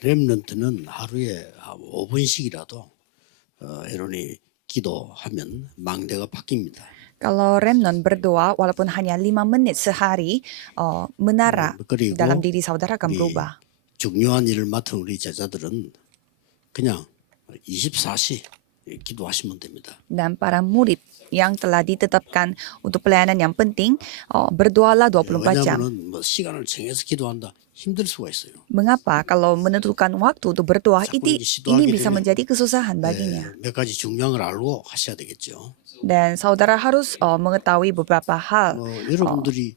렘넌트는 하루에 5분씩이라도 여러분이 기도하면 망대가 바뀝니다. Kalau remnant berdoa walaupun hanya 5 menit sehari, menara 그리고 dalam diri saudara akan 이 berubah. 중요한 일을 맡은 우리 제자들은 그냥 24시 기도하시면 됩니다. Dan para murid yang telah ditetapkan untuk pelayanan yang penting, berdoalah 24 jam. 왜냐하면 뭐 시간을 정해서 기도한다 힘들 수가 있어요. Mengapa? Kalau menentukan waktu untuk berdoa, ini bisa menjadi kesusahan baginya. 몇 가지 중요한 걸 알고 하셔야 되겠죠. Dan saudara harus mengetahui beberapa hal. 여러분들이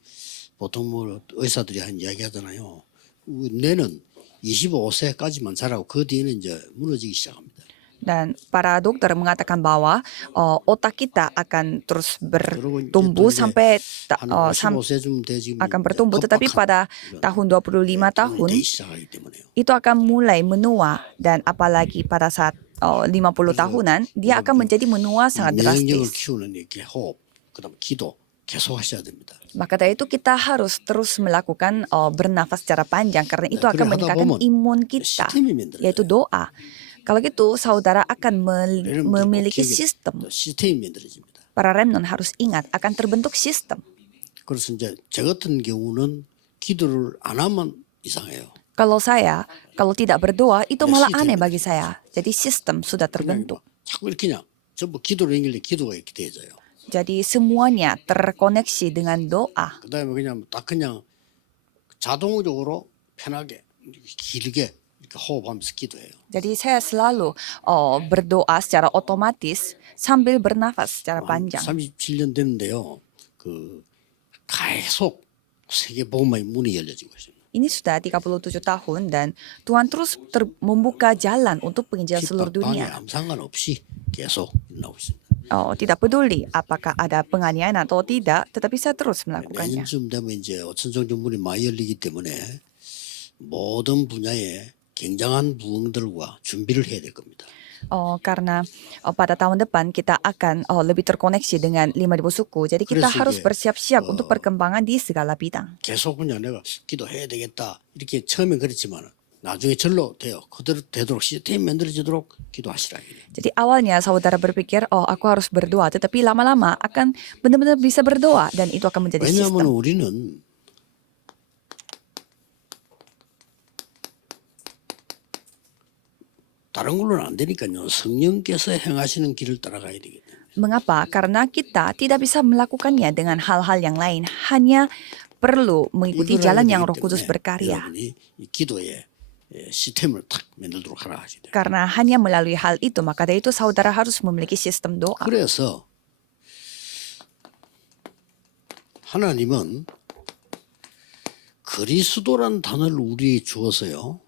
보통 뭐 의사들이 한 이야기 하잖아요. 뇌는 25세까지만 자라고 그 뒤에는 이제 무너지기 시작합니다. Dan para dokter mengatakan bahwa otak kita akan terus bertumbuh sampai akan bertumbuh, tetapi pada tahun 25 tahun itu akan mulai menua, dan apalagi pada saat 50 tahunan dia akan menjadi menua sangat drastis. 키우는 이렇게 호흡, 그다음 기도 계속 하셔야 됩니다. Maka dari itu kita harus terus melakukan bernafas secara panjang, karena itu akan meningkatkan imun kita, yaitu doa. Kalau gitu saudara akan memiliki sistem. Para remnant harus ingat akan terbentuk sistem. 그래서 이제 저 같은 경우는 기도를 안 하면 이상해요. Kalau tidak berdoa itu malah aneh bagi saya. Jadi sistem sudah terbentuk. 자꾸 이렇게 그냥 전부 기도로 연결돼 기도가 이렇게 되어져요. Jadi semuanya terkoneksi dengan doa. 그다음에 그냥 자동적으로 편하게 길게 이렇게 호흡하면서 기도해요. Jadi saya selalu berdoa secara otomatis sambil bernafas secara panjang. 37년 됐는데요. 계속 세계 복음의 문이 열려지고 있습니다. Ini sudah 37 tahun dan Tuhan terus membuka jalan untuk penginjilan seluruh dunia. 아무 상관없이 계속 일어나고 있습니다. Tidak peduli apakah ada penganiayaan atau tidak, tetapi saya terus melakukannya. 내년쯤 되면 이제 5천종 문이 많이 열리기 때문에 모든 분야에 굉장한 부흥들과 준비를 해야 될 겁니다. Karena pada tahun depan kita akan lebih terkoneksi dengan 5.000 suku. Jadi kita harus bersiap-siap untuk perkembangan di segala bidang. 계속 그냥 내가 기도해야 되겠다 이렇게 처음엔 그랬지만 나중에 절로 돼요. 그대로 되도록 시스템이 만들어지도록 기도하시라. Jadi awalnya saudara berpikir, aku harus berdoa, tetapi lama-lama akan benar-benar bisa berdoa dan itu akan menjadi 왜냐하면 sistem. 우리는 다른 걸로는 안 되니까요. 성령께서 행하시는 길을 따라가야 되기 때문에. Mengapa? Karena kita tidak bisa melakukannya dengan hal-hal yang lain. Hanya perlu mengikuti jalan yang Roh Kudus berkarya. 여러분이 이 기도에 시스템을 탁 만들도록 하라 하시죠. Karena hanya melalui hal itu, maka dari itu saudara harus memiliki sistem doa. 그래서 하나님은 그리스도란 단어를 우리에게 주어서요.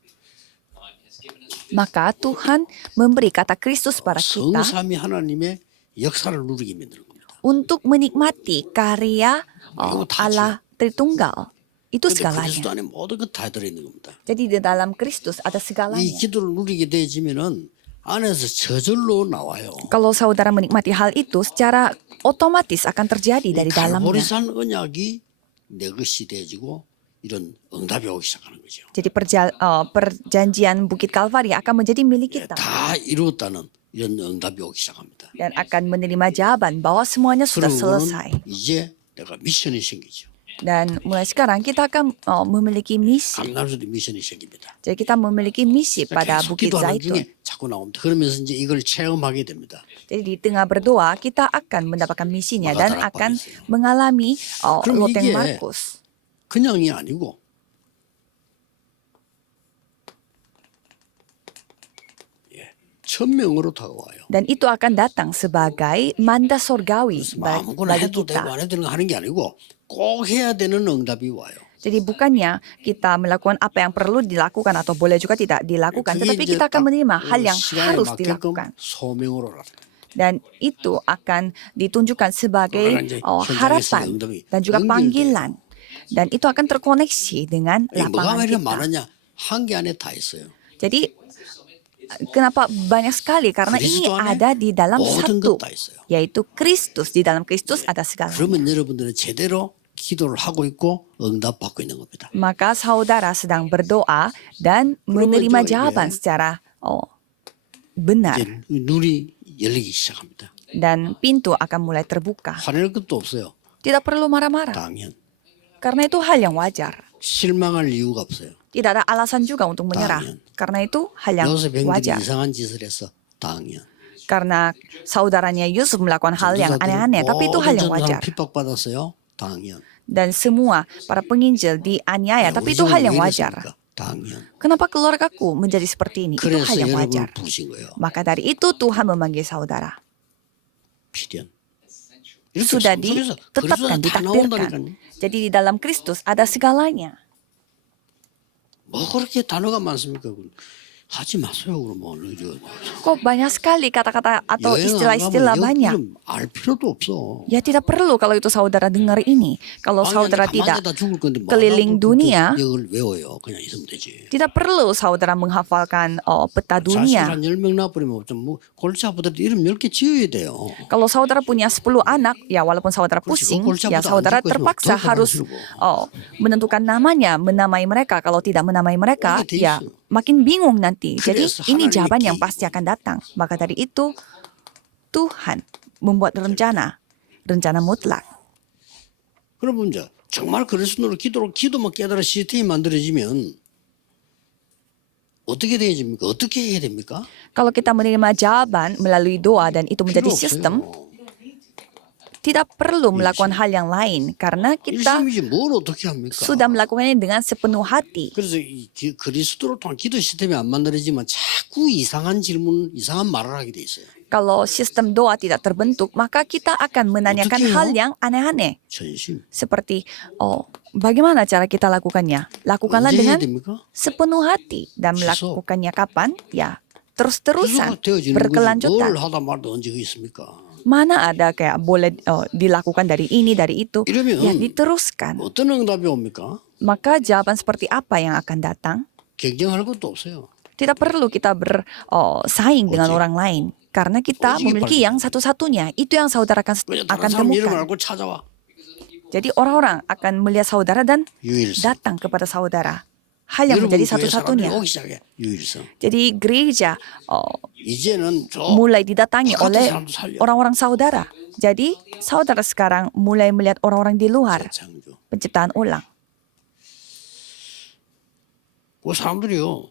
Maka Tuhan memberi kata Kristus pada kita 성삼위 하나님의 역사를 누리게 만드는 겁니다. untuk menikmati karya Allah Tritunggal. Itu segalanya. 그리스도 안에 모든 것 다 들어있는 겁니다. Jadi di dalam Kristus ada 이 segalanya. 기도를 누리게 되지면은 안에서 저절로 나와요. Kalau saudara menikmati hal itu, secara otomatis akan terjadi dari dalamnya. 갈보리산 언약이 내 것이 되어지고 이런 응답이 오기 시작하는 거죠. Jadi perjanjian Bukit Kalvari akan menjadi milik kita. 다 이루었다는 이런 응답이 오기 시작합니다. Dan akan menerima jawaban bahwa semuanya sudah selesai. 이제 내가 미션이 생기죠. Dan mulai sekarang kita akan memiliki misi. 감남수도 미션이 생깁니다. Jadi kita memiliki misi pada 계속 Bukit 기도하는 Zaitun. 중에 자꾸 나옵니다. 그러면서 이제 이걸 체험하게 됩니다. Jadi di tengah berdoa kita akan mendapatkan misinya dan akan mengalami loteng Markus. 그냥이 아니고 천명으로 다가와요. Dan itu akan datang sebagai mandat sorgawi 아무거나 bagi 해도 되고 kita. 안 해도 되는 거 하는 게 아니고 꼭 해야 되는 응답이 와요. Jadi bukannya kita melakukan apa yang perlu dilakukan atau boleh juga tidak dilakukan, tetapi kita akan menerima hal yang harus dilakukan. 소명으로 Dan itu akan ditunjukkan sebagai harapan dan juga panggilan. Dan itu akan terkoneksi dengan lapangan kita. 많으냐? 한 개 안에 다 있어요. Jadi kenapa banyak sekali? Karena ini ada di dalam satu, yaitu Kristus. Di dalam Kristus ada segalanya. 그러면 여러분들은 제대로 기도를 하고 있고 응답받고 있는 겁니다. Maka saudara sedang berdoa dan menerima jawaban secara benar. 이제 눈이 열리기 시작합니다. Dan pintu akan mulai terbuka. 화낼 것도 없어요. Tidak perlu marah-marah. 당연. Karena itu hal yang wajar. 실망할 이유가 없어요. Tidak ada alasan juga untuk menyerah. 당연. Karena itu hal yang 요셉 형들이 wajar. 이상한 짓을 해서 당연. Karena saudaranya Yusuf melakukan hal yang aneh-aneh, tapi itu hal yang wajar. 핍박받았어요. 당연. Dan semua para penginjil dianiaya, tapi itu hal yang wajar. 당연. Kenapa keluargaku menjadi seperti ini? Itu hal 그래서 yang 여러분을 wajar. 부르신 거예요. Maka dari itu Tuhan memanggil saudara. 필연. Sudah ditetapkan, ditakdirkan. Jadi di dalam Kristus ada segalanya. 뭐 그렇게 단어가 많습니까? 하지 마세요 그러면. Kok banyak sekali kata-kata atau istilah-istilah banyak. 알 필요도 없어. Ya tidak perlu kalau itu saudara dengar ini. Kalau saudara tidak keliling dunia, 이걸 외워요. 그냥 있으면 되지. tidak perlu saudara menghafalkan peta 자식 dunia. 한 10명 낳아버리면 뭐 골치 아프더라도 이름 10개 지어야 돼요. Kalau saudara punya 10 anak, ya walaupun saudara pusing, ya saudara terpaksa harus menentukan namanya, menamai mereka. Kalau tidak menamai mereka, ya makin bingung nanti. Jadi ini jawaban yang pasti akan datang. Maka dari itu Tuhan membuat rencana mutlak. 그럼 이제 정말 그리스도로 기도만 깨달아 시스템이 만들어지면 어떻게 되어집니까? 어떻게 해야 됩니까? Kalau kita menerima jawaban melalui doa dan itu menjadi 필요 sistem, 없어요. tidak perlu melakukan hal yang lain karena kita 일심이지 뭘 어떻게 합니까? sudah melakukannya dengan sepenuh hati. 그래서 이 그리스도를 통한 기도 시스템이 안 만들어지면 자꾸 이상한 질문, 이상한 말을 하게 돼 있어요. Kalau sistem doa tidak terbentuk, maka kita akan menanyakan 어떻게 hal 해요? yang aneh-aneh. 전심. Seperti, bagaimana cara kita lakukannya? Lakukanlah 언제 해야 dengan 됩니까? sepenuh hati. Dan 계속. melakukannya kapan? Ya, terus-terusan, 계속 되어지는 거지. berkelanjutan. 뭘 하다 말다 언제가 있습니까? Mana ada kayak boleh dilakukan dari ini, dari itu. 이러면 Ya, diteruskan. 어떤 응답이 옵니까? Maka jawaban seperti apa yang akan datang? 경쟁할 것도 없어요. Tidak perlu kita bersaing dengan orang lain. Karena kita 오직이 memiliki 발견. yang satu-satunya. Itu yang saudara 그냥 akan 다른 사람 이름을 temukan. 알고 찾아와. Jadi orang-orang akan melihat saudara dan 유일성. datang kepada saudara. Hal yang 여러분 menjadi 교회 사람들이 satu-satunya. 오기 시작해. 유일성. Jadi gereja 이제는 mulai didatangi 바깥의 oleh 사람도 살려. orang-orang saudara. Jadi saudara sekarang mulai melihat orang-orang di luar. 창조. Penciptaan ulang. 그 사람들이요.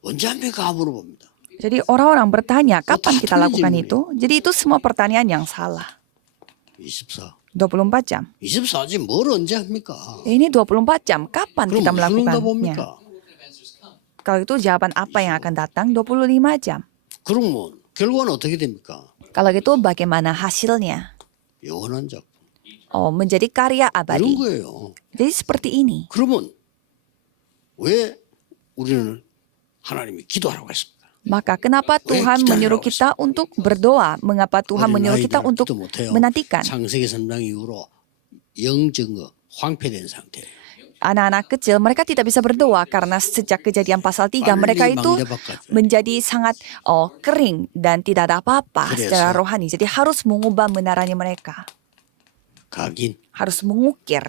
언제 합니까? 물어봅니다. Jadi orang-orang bertanya, kapan 다 kita 틀린 lakukan 질문이에요. itu? Jadi itu semua pertanyaan yang salah. 24. 24 jam. 24지 뭘 언제 합니까? Ini 24 jam. Kapan 그럼 kita 무슨 응답 melakukannya? 옵니까? Kalau itu jawaban apa yang akan datang? 25 jam. 그러면 결과는 어떻게 됩니까? Kalau gitu bagaimana hasilnya? 영원한 작품. Menjadi karya 이런 abadi. 거예요. Jadi seperti ini. 그러면 왜 우리는 하나님이 기도하라고 했습니까? Maka kenapa Tuhan menyuruh kita untuk berdoa? Mengapa Tuhan menyuruh kita untuk 기도 못해요. menantikan? 창세기 3장 이후로 영증거 황폐된 상태예요. Anak-anak kecil mereka tidak bisa berdoa karena sejak kejadian pasal 3 mereka 빨리 itu 망대박까지. menjadi sangat kering dan tidak ada apa-apa 그래서 secara rohani. Jadi harus mengubah menaranya mereka. 각인 Harus mengukir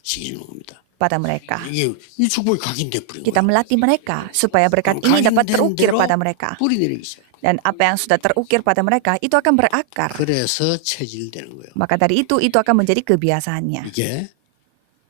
시키는 겁니다. pada mereka. 이게 이 축복이 각인돼 버린 Kita 거예요. melatih mereka supaya berkat ini dapat terukir pada mereka. 뿌리 내리기 시작. Dan apa yang sudah terukir pada mereka itu akan berakar. 그래서 체질되는 거예요. Maka dari itu akan menjadi kebiasaannya. 이게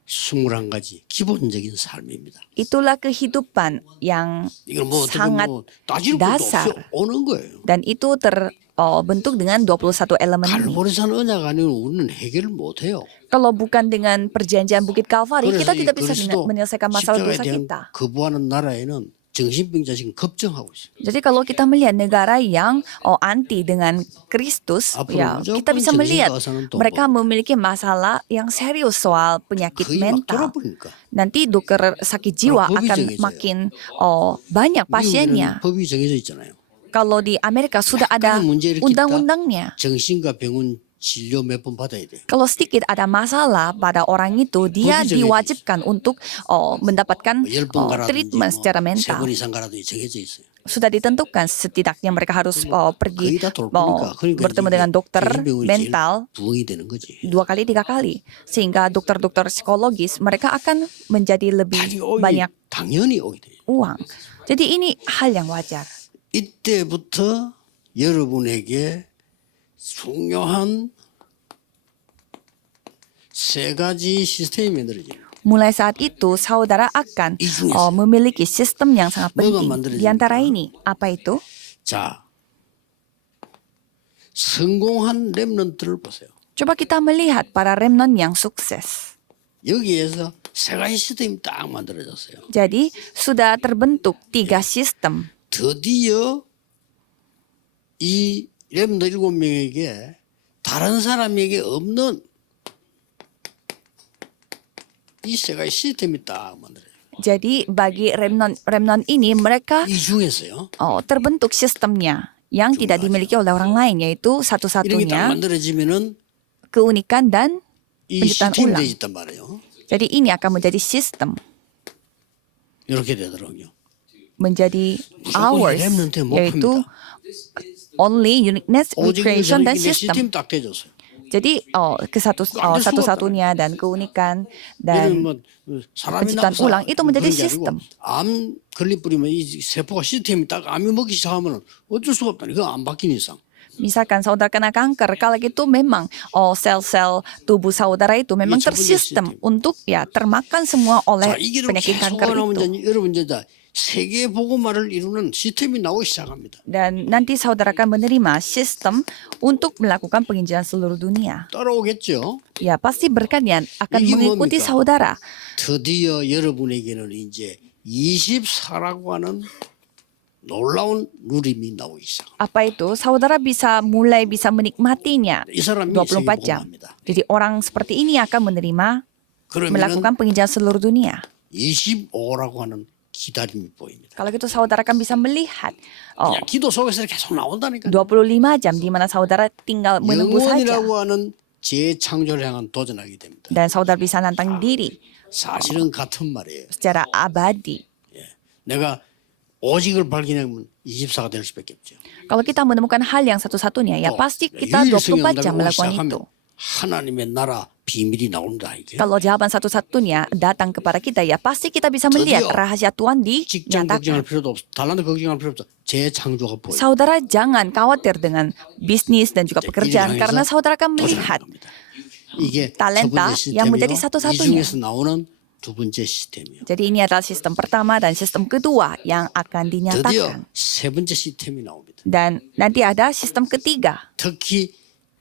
21가지 기본적인 삶입니다. Itulah kehidupan yang 이건 뭐 어떻게 sangat 뭐 따질 것도 dasar. 없어 오는 거예요. dan itu terbentuk dengan 21 elemen ini. 갈보리산 언약 아니면 우리는 해결을 못 해요. Kalau bukan dengan perjanjian Bukit Kalvari, kita 그래서 이 tidak bisa 그리스도 menyelesaikan masalah 십자가에 dosa 대한 kita. 거부하는 나라에는 정신병자 지금 걱정하고 있어요. Jadi kalau kita melihat negara yang anti dengan Kristus, 앞으로 ya kita 무조건 bisa melihat 정신과 의사는 또 mereka memiliki masalah yang serius soal penyakit 거의 막 mental. 돌아버리니까. Nanti dokter sakit jiwa 법이 akan 정해져요. makin banyak pasiennya. 미국에는 법이 정해져 있잖아요. Kalau di Amerika sudah ada 약간의 문제 일으켰다. undang-undangnya. 정신과 병원 진료 몇 번 받아야 돼. Kalau sedikit ada masalah pada orang itu, dia 법이 정해져 diwajibkan untuk mendapatkan 10번 가라든지 treatment secara 3번 mental. 이상 가라도 정해져 있어요. sudah ditentukan setidaknya mereka harus pergi 거의 다 돌보니까 그러니까 bertemu 이게 dengan dokter 정신병원이 제일 mental 부흥이 되는 거지. 2 kali 3 kali sehingga dokter-dokter psikologis mereka akan menjadi lebih banyak 당연히 오게 돼요. uang. Jadi ini hal yang wajar. 이때부터 여러분에게 중요한 세 가지 시스템이 만들어져요. Mulai saat itu saudara akan memiliki sistem yang sangat penting. Di antara ini, apa itu? 자, 성공한 렘넌트를 보세요. Coba kita melihat para remnant yang sukses. 여기에서 세 가지 시스템이 딱 만들어졌어요. Jadi sudah terbentuk 3 sistem. 드디어 이 렘넌트 7명에게 다른 사람에게 없는 이 세 가지 시스템이 딱 만들어요. Jadi bagi remnant ini mereka 이 중에서요. terbentuk sistemnya yang tidak dimiliki oleh orang lain, yaitu 이렇게 딱 satu-satunya 만들어지면은 keunikan dan 이 penciptaan 시스템이 ulang. 되어있단 말이에요. Jadi ini akan menjadi sistem, 이렇게 되더라고요. menjadi 무조건 ours, 이 렘넌트의 yaitu 목표입니다. only uniqueness, 오직 recreation, dan 이 system. 시스템 딱 돼줬어요. Jadi satu-satunya dan keunikan 예를 dan 들면 사람이 penciptaan 나서 ulang itu menjadi 그런 게 아니고 sistem. 암 걸릴 뿌리면 이 세포가 시스템이 딱 암이 먹기 시작하면 어쩔 수가 없다. 이거 안 바뀌는 이상. Misalkan saudara kena kanker, kalau gitu memang sel-sel tubuh saudara itu memang Iya, tersistem untuk ya termakan semua oleh 자, 이 길을 penyakit 계속 kanker 나오면 itu. 이제 여러분 이제 세계 복음화를 이루는 시스템이 나오기 시작합니다. Dan nanti saudara akan menerima sistem untuk melakukan penginjilan seluruh dunia. 따라오겠죠. Ya pasti berkatnya akan 이게 mengikuti 뭡니까? saudara. 드디어 여러분에게는 이제 24라고 하는 놀라운 누림이 나오기 시작합니다. Apa itu? Saudara mulai bisa menikmatinya 이 사람이 24 세계 jam. 복음화입니다. Jadi orang seperti ini akan menerima 그러면 melakukan penginjilan seluruh dunia. 25라고 하는 기다림이 보입니다. Kalau gitu saudara akan bisa melihat 그냥 기도 속에서 계속 나온다니까. 25 jam di mana saudara tinggal menunggu saja. 영원이라고 하는 재창조를 향한 도전하게 됩니다. Dan saudara bisa nantang diri 사실은 같은 말이에요. secara abadi. 내가 오직을 발견하면 24가 될 수밖에 없죠. Kalau kita menemukan hal yang satu-satunya, ya pasti kita 24 jam melakukan itu. 하나님의 나라 비밀이 나온다 이게. Kalau jawaban satu-satunya datang kepada kita, ya pasti kita bisa melihat rahasia Tuhan 직장 걱정할 dinyatakan. 필요도 없어. 달란트 걱정할 필요 없어. 재창조가 보여. Saudara jangan khawatir dengan bisnis dan juga pekerjaan karena saudara akan melihat 이게 talenta yang menjadi 이 satu-satunya. 중에서 나오는 두 번째 시스템이요. Jadi ini adalah sistem pertama dan sistem kedua yang akan 드디어 dinyatakan. 세 번째 시스템이 나옵니다. Dan nanti ada sistem ketiga. 특히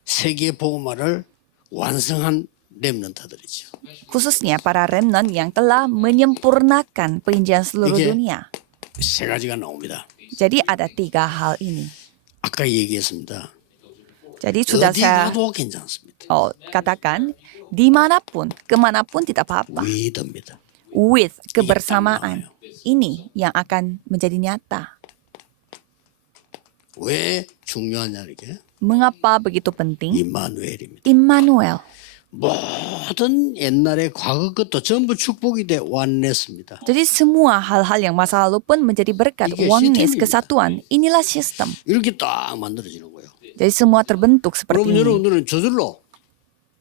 세계 복음화를 완성한 렘넌트들이죠. Khususnya para remnant yang telah menyempurnakan penginjilan seluruh 이게 dunia. 세 가지가 나옵니다. Jadi ada 3 hal ini. 아까 얘기했습니다. Jadi sudah 어디 saya 가도 괜찮습니다. katakan, dimanapun, kemanapun tidak apa-apa. 위드입니다. With kebersamaan. Ini yang akan menjadi nyata. 왜 중요하냐 이게? Mengapa begitu penting? 임마누엘입니다. Immanuel. 모든 옛날의 과거 것도 전부 축복이 돼 완냈습니다. Jadi semua hal-hal yang masa lalu pun menjadi berkat. 이게 Oneness, 시스템입니다. kesatuan. Inilah sistem. 이렇게 딱 만들어지는 거예요. Jadi semua terbentuk seperti 그럼 ini. 여러분들은 저절로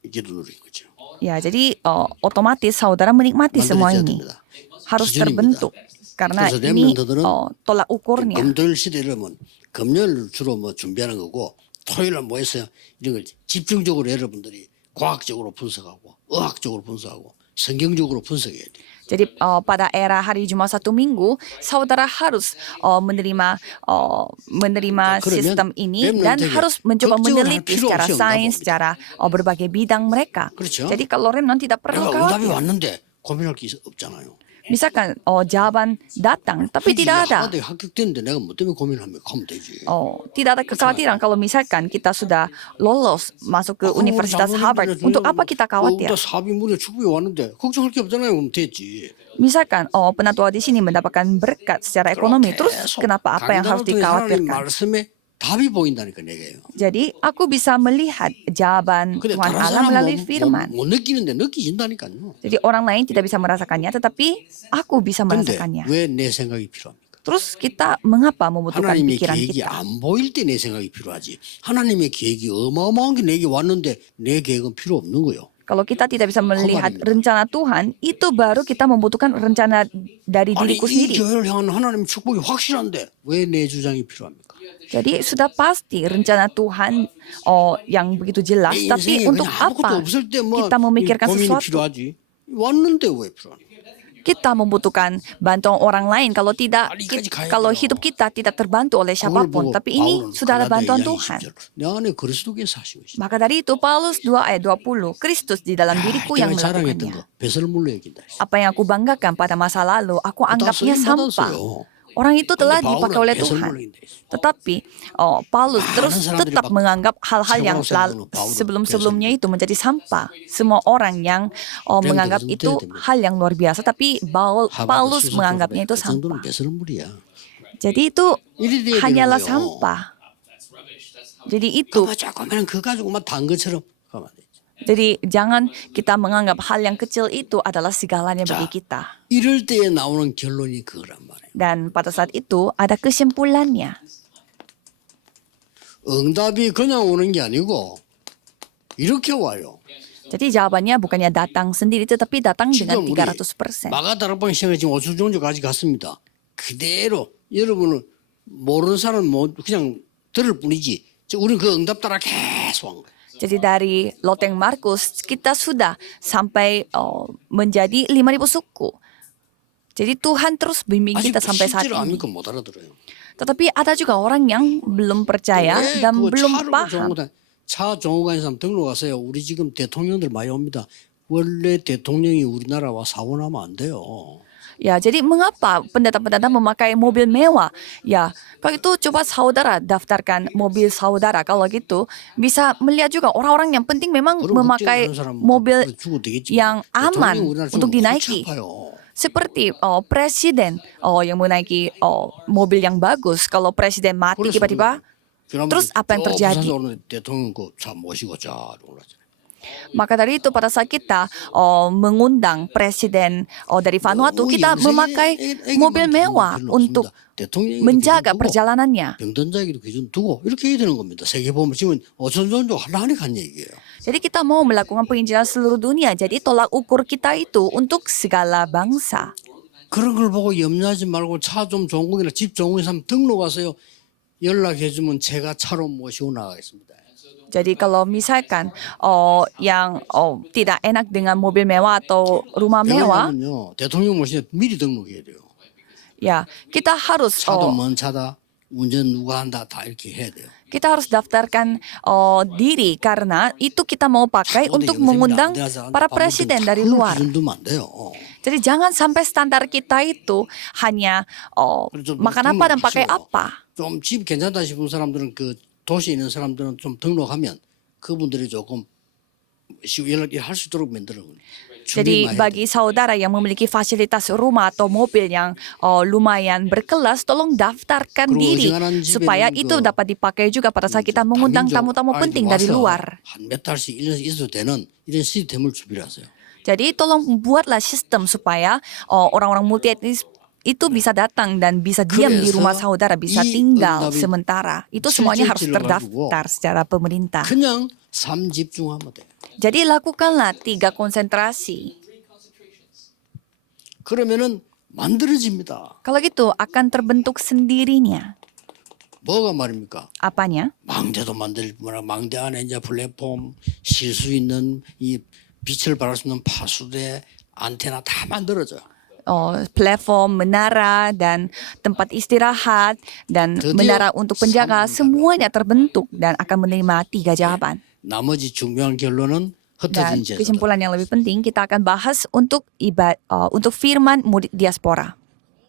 이렇게 누르는 거죠. Ya, jadi otomatis saudara menikmati semua 만들어져야 ini. 됩니다. Harus 기준입니다. terbentuk. Karena 그래서 ini 렘넌트들은 tolak ukurnya. 금토일 시대라면 금요일 주로 뭐 준비하는 거고 토요일날 모여서 이런 걸 집중적으로 여러분들이 과학적으로 분석하고 의학적으로 분석하고 성경적으로 분석해야 돼요. Jadi pada era hari Jumat Sabtu Minggu, saudara harus menerima 그러면 sistem ini dan 렘넌트에게 harus mencoba 걱정을 할 meneliti 필요 secara 없이 응답 sains, 옵니다. secara berbagai bidang mereka. 그렇죠. Jadi kalau remnant tidak perlu 내가 응답이 khawatir. 왔는데 고민할 게 없잖아요. Misalkan jawaban datang, tapi tidak ada. 하나대 합격됐는데 내가 뭐 때문에 고민하면 가면 되지. Tidak ada kekhawatiran kalau misalkan kita sudah lolos masuk ke Universitas Harvard. Untuk apa kita khawatir? 나 사비 무려 축복이 왔는데 걱정할 게 없잖아요. 그럼 됐지. Misalkan penatua di sini mendapatkan berkat secara ekonomi, terus kenapa apa yang harus 하나님 dikhawatirkan? 말씀에 답이 보인다니까 내게요. Jadi aku bisa melihat jawaban 근데 Tuhan 다른 Allah 사람 melalui firman. 못 느끼는데 느끼진다니까요. Jadi orang lain tidak bisa merasakannya, tetapi aku bisa 근데 merasakannya. 왜 내 생각이 필요합니까? Terus kita mengapa membutuhkan 하나님의 pikiran 계획이 kita? 안 보일 때 내 생각이 필요하지. 하나님의 계획이 어마어마한 게 내게 왔는데 내 계획은 필요 없는 거요. Kalau kita tidak bisa melihat 말입니다. rencana Tuhan, itu baru kita membutuhkan rencana dari 아니 diriku 이 sendiri. 교회를 향한 하나님의 축복이 확실한데 왜 내 주장이 필요합니까? Jadi sudah pasti rencana Tuhan yang begitu jelas, 내 tapi 인생에 untuk 그냥 아무것도 apa 없을 때뭐 kita memikirkan 고민이 sesuatu? 필요하지. 왔는데 왜 필요하냐? Kita membutuhkan bantuan orang lain kalau tidak, 아직까지 가야 kalau 돼요. hidup kita tidak terbantu oleh 그걸 siapapun. 보고 Tapi ini 바울은 sudah ada 갈라디아 bantuan 2장 Tuhan. 20절 내 안에 그리스도께서 사시고 있어. Maka dari itu Paulus 2 ayat 20, Kristus di dalam diriku yang 내가 자랑했던 melakukannya. 거 배설을 물러 여긴다. Apa yang aku banggakan pada masa lalu, aku anggapnya 쓰임 sampah. 받았어요. Orang itu telah 근데 dipakai 바울은 oleh 배설을 Tuhan. 물러 여긴다. Tetapi Paulus terus 사람들이 tetap 막 menganggap hal-hal yang 최고로 생각하는 바울은 sebelum-sebelumnya itu menjadi sampah. Semua orang yang menganggap 그래도 itu 됩니다. hal yang luar biasa, tapi Paulus menganggapnya itu 그 정도는 sampah. 배설을 물이야. Jadi itu 이리 돼야 hanyalah 되는 거예요. sampah. Jadi itu. 그만 자꾸만 그거 가지고 막 단 것처럼 가만 돼. Jadi jangan kita menganggap hal yang kecil itu adalah segalanya bagi kita. 이럴 때에 나오는 결론이 그거란 말이에요. Dan pada saat itu ada kesimpulannya. 응답이 그냥 오는 게 아니고 이렇게 와요. Jadi jawabannya bukannya datang sendiri tetapi datang dengan 지금 우리 300%. 마가다락방 시행을 지금 5주 정도까지 갔습니다. 그대로 여러분은 모르는 사람은 그냥 들을 뿐이지. 우리는 그 응답 따라 계속 한 거예요. Jadi dari Loteng Markus kita sudah sampai menjadi 5.000 suku. Jadi Tuhan terus bimbing 아직 kita sampai saat 실제로 ini. 아니까 못 알아들어요. Tetapi ada juga orang yang belum percaya dan 그거 belum 차로 paham. 차 정호가는 사람 등록 가세요. 우리 지금 대통령들 많이 옵니다. 원래 대통령이 우리나라 와 사고 나면 안 돼요. Ya, jadi mengapa pendeta-pendeta memakai mobil mewah? Ya, kalau itu coba saudara daftarkan mobil saudara. Kalau gitu bisa melihat juga orang-orang yang penting memang 그럼 memakai 걱정하는 사람은 mobil 죽어도 되겠지. yang aman 대통령이 우리나라 untuk 지금 dinaiki. 골치 아파요. Seperti presiden yang menaiki mobil yang bagus. Kalau presiden mati 그래서 tiba-tiba, 지난번에 terus apa yang 저 terjadi? 부산에서 오는 대통령 그차 모시고 자 올랐잖아요. Maka dari itu pada saat kita mengundang presiden dari Vanuatu, kita memakai mobil mewah untuk menjaga perjalanannya. 병든자에게도 기준 두고 이렇게 해야 되는 겁니다. 세계 보면 지금 5천 정도 하나하나 간 얘기예요. Jadi kita mau melakukan penginjilan seluruh dunia. Jadi tolak ukur kita itu untuk segala bangsa. 그런 걸 보고 염려하지 말고 차 좀 좋은 거나 집 좋은 거 있으면 등록 하세요. 연락해 주면 제가 차로 모시고 나가겠습니다. Jadi kalau misalkan yang tidak enak dengan mobil mewah atau rumah mewah, 왜냐하면요 대통령 모시면 미리 등록해야 돼요. ya kita harus 차도 먼 차다, 운전 누가 한다 다 이렇게 해야 돼요. kita harus daftarkan diri karena itu kita mau pakai untuk mengundang para presiden dari luar. 기준두면 안 돼요. Jadi jangan sampai standar kita itu hanya makan apa dan pakai apa. 좀 집 괜찮다 싶은 사람들은 그 도시에 있는 사람들은 좀 등록하면 그분들이 조금 연락할 수 있도록 만들어. Jadi bagi saudara yang memiliki fasilitas rumah atau mobil yang lumayan berkelas, tolong daftarkan diri supaya itu dapat dipakai juga pada saat kita mengundang tamu-tamu penting dari luar. 몇 달씩 1년씩 있어도 되는 이런 시스템을 준비를 하세요. Jadi tolong buatlah sistem supaya orang-orang multi etnis itu bisa datang dan bisa diam di rumah saudara, bisa tinggal sementara. Itu semuanya harus terdaftar secara pemerintah. 그냥 3 집중하면 돼. Jadi lakukanlah 3 konsentrasi. 그러면은 만들어집니다. Kalau gitu akan terbentuk sendirinya. 뭐가 말입니까? Apanya? 망대도 만들 뭐라 망대 안에 이제 플랫폼 쉴 수 있는 이 빛을 발할 수 있는 파수대 안테나 다 만들어져요. Platform, menara, dan tempat istirahat, dan menara untuk penjaga, semuanya terbentuk dan akan menerima 3 jawaban. 나머지 중요한 결론은 Dan 흩어진 제자다. kesimpulan yang lebih penting kita akan bahas untuk firman murid diaspora.